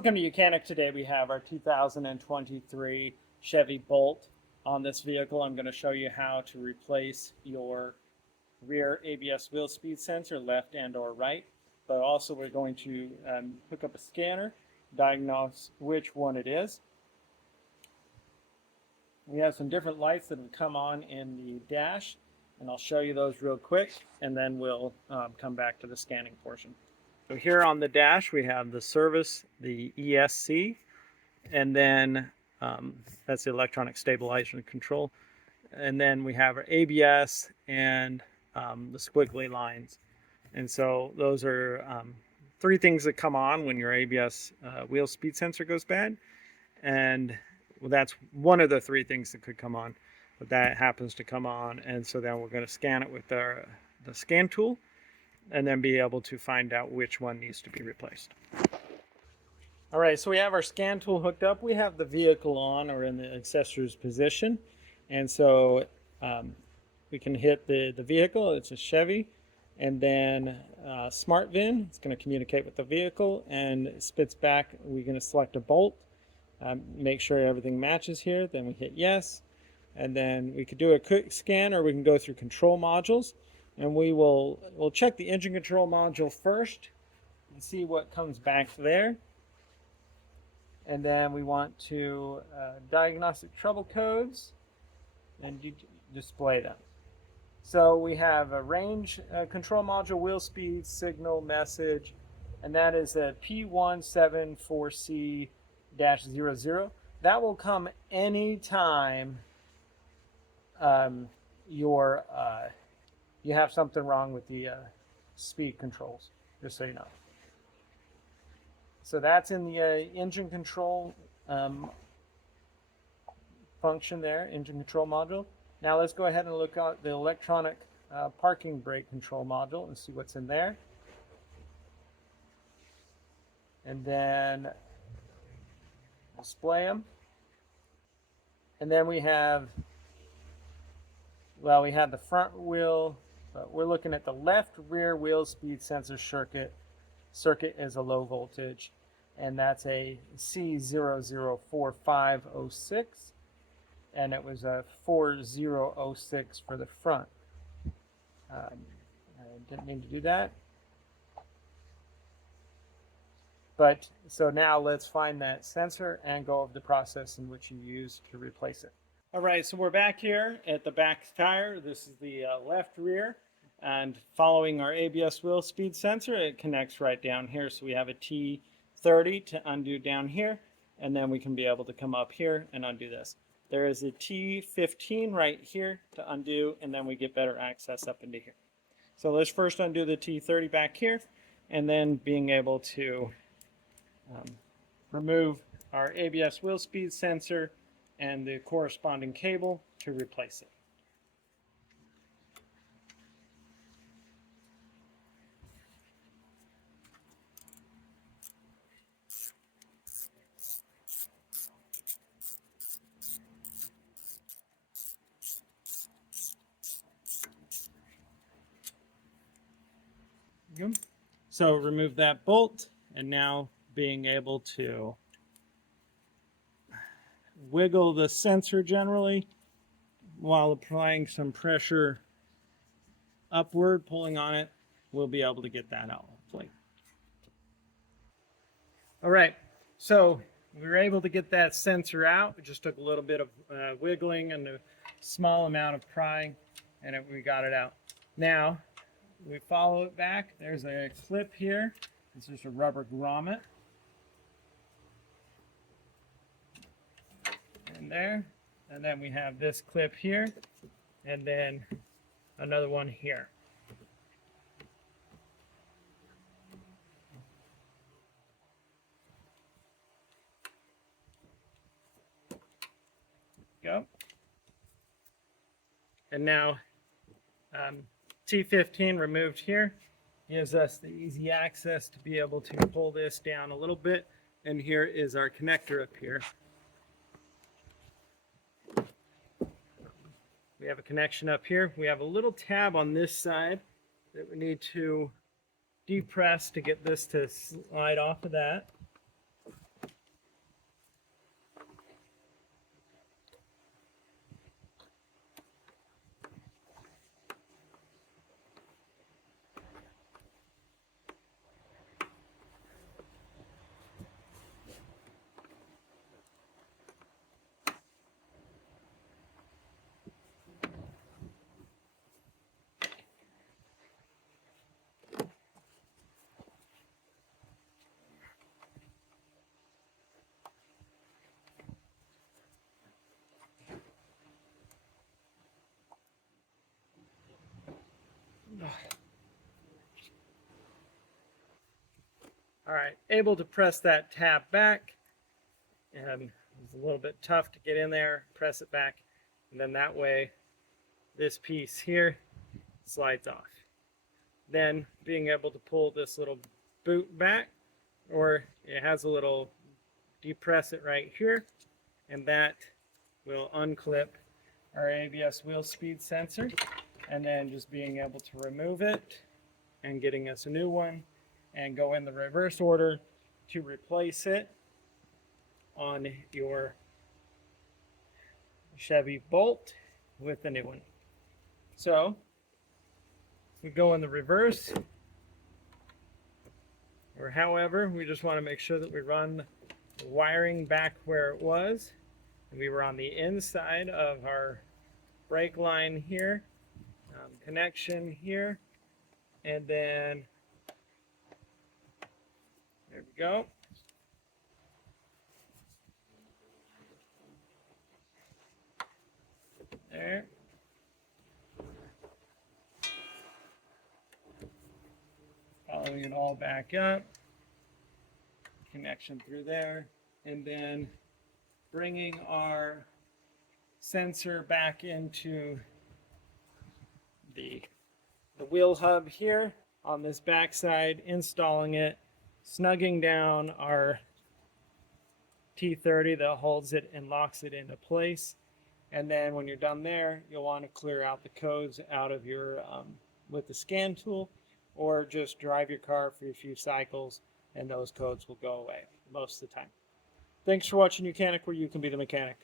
Welcome to Mechanic. Today we have our 2023 Chevy Bolt. On this vehicle, I'm going to show you how to replace your rear ABS wheel speed sensor, left and or right. But also we're going to hook up a scanner, diagnose which one it is. We have some different lights that have come on in the dash, and I'll show you those real quick, and then we'll come back to the scanning portion. So here on the dash we have the service, the ESC, and then that's the electronic stabilization control. And then we have our ABS and the squiggly lines. And so those are three things that come on when your ABS wheel speed sensor goes bad. And well, that's one of the three things that could come on, but that happens to come on. And so then we're going to scan it with the scan tool, and then be able to find out which one needs to be replaced. All right, so we have our scan tool hooked up. We have the vehicle on or in the accessories position. And so we can hit the vehicle. It's a Chevy. And then Smart VIN, it's going to communicate with the vehicle and it spits back. We're going to select a bolt, make sure everything matches here. Then we hit yes. And then we could do a quick scan, or we can go through control modules. And we'll check the engine control module first and see what comes back there. And then we want to diagnostic trouble codes and display them. So we have a range control module, wheel speed, signal, message, and that is a P174C-00. That will come anytime you have something wrong with the speed controls, just so you know. So that's in the engine control function there, engine control module. Now let's go ahead and look at the electronic parking brake control module and see what's in there. And then display them. And then we have the front wheel, but we're looking at the left rear wheel speed sensor circuit. Circuit is a low voltage, and that's a C004506, and it was a 4006 for the front. I didn't mean to do that. But so now let's find that sensor and go over the process in which you use to replace it. All right, so we're back here at the back tire. This is the left rear, and following our ABS wheel speed sensor, it connects right down here. So we have a T30 to undo down here, and then we can be able to come up here and undo this. There is a T15 right here to undo, and then we get better access up into here. So let's first undo the T30 back here, and then being able to remove our ABS wheel speed sensor and the corresponding cable to replace it. So remove that bolt, and now being able to wiggle the sensor generally while applying some pressure upward, pulling on it, we'll be able to get that out hopefully. All right, so we were able to get that sensor out. It just took a little bit of wiggling and a small amount of prying, and we got it out. Now we follow it back. There's a clip here. This is a rubber grommet. And there. And then we have this clip here. And then another one here. Go. And now T15 removed here gives us the easy access to be able to pull this down a little bit. And here is our connector up here. We have a connection up here. We have a little tab on this side that we need to depress to get this to slide off of that. All right, able to press that tab back, and it's a little bit tough to get in there. Press it back, and then that way this piece here slides off. Then being able to pull this little boot back, or it has a little depress it right here, and that will unclip our ABS wheel speed sensor, and then just being able to remove it and getting us a new one and go in the reverse order to replace it on your Chevy Bolt with the new one. So we go in the reverse, or however, we just want to make sure that we run the wiring back where it was. We were on the inside of our brake line here, connection here, and then there we go. There. Following it all back up, connection through there, and then bringing our sensor back into the wheel hub here on this back side, installing it, snugging down our T30 that holds it and locks it into place. And then when you're done there, you'll want to clear out the codes out of your with the scan tool, or just drive your car for a few cycles and those codes will go away most of the time. Thanks for watching Mechanic, where you can be the mechanic.